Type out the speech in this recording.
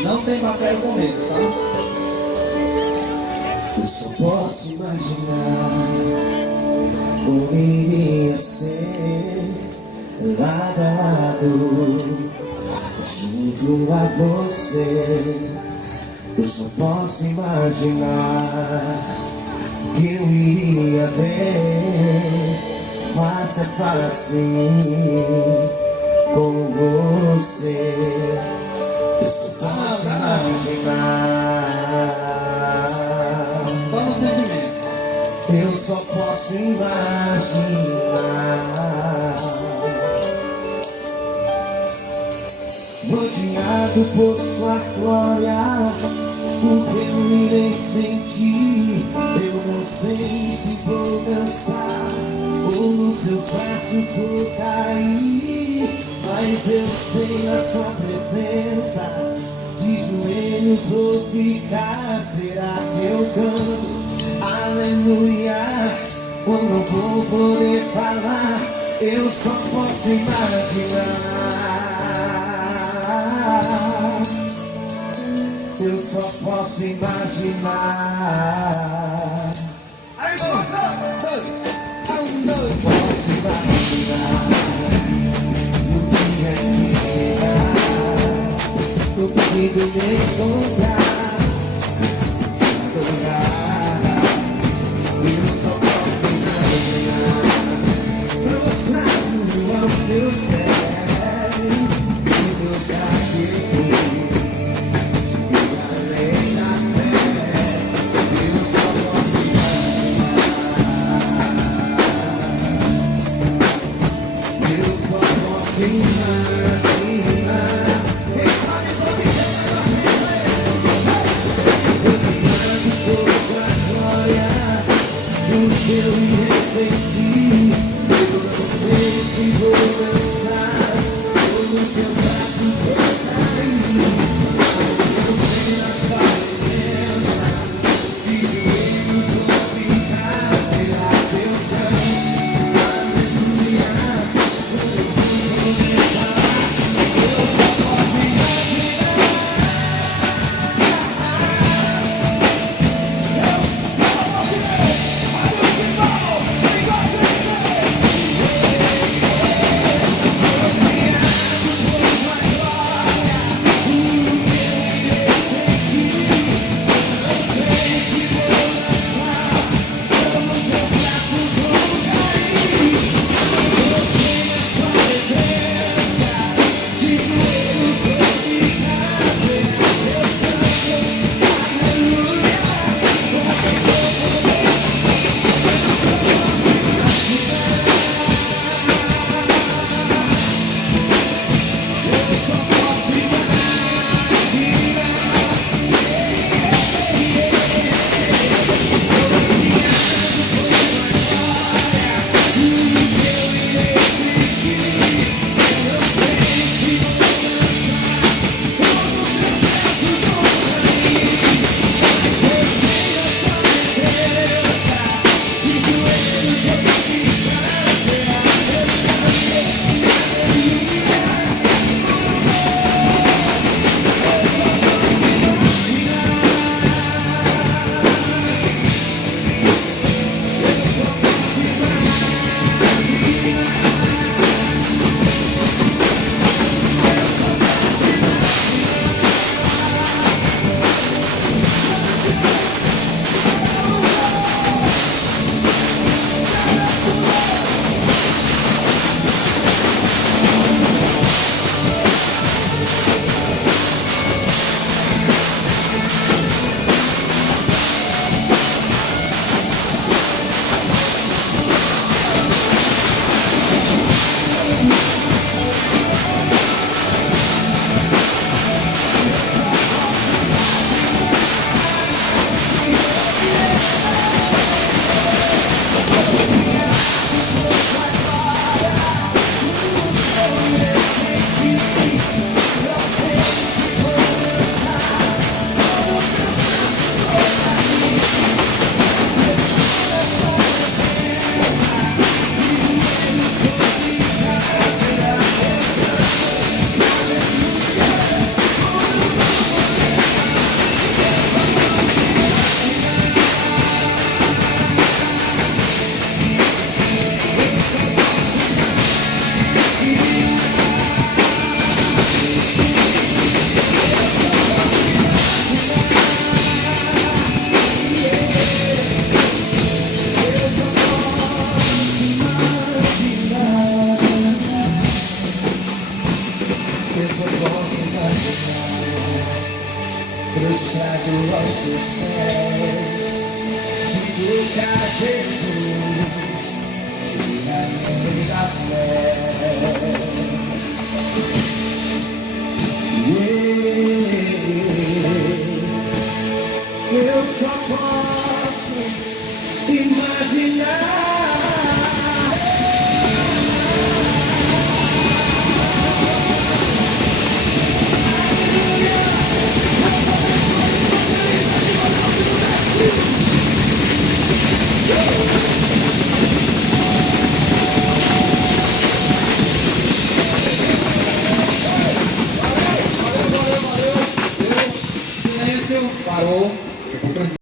Não tem papel no começo, tá? Eu só posso imaginar como iria ser lado a lado, junto a você. Eu só posso imaginar que eu iria ver face a face com você. Eu só posso imaginar. Só no sentimento. Eu só posso imaginar. Rodeado por sua glória, o que eu irei sentir? Eu não sei se vou dançar ou nos seus braços vou cair, mas eu sei na sua presença, de joelhos vou ficar. Será que eu canto aleluia ou não vou poder falar? Eu só posso imaginar. Eu só posso imaginar. Eu só posso imaginar o dia que chegar, tô querendo me encontrar, adorar. Eu só posso imaginar, prostrado aos teus pés, e tocar Jesus. Eu irei sentir, eu não sei se vou dançar ou nos seus braços vou cair, mas eu sei na sua presença, de joelhos vou ficar. Será que eu canto aleluia? Eu só posso imaginar. prostrado aos teus pés, te tocar, Jesus, tirando da fé. Eu só posso imaginar.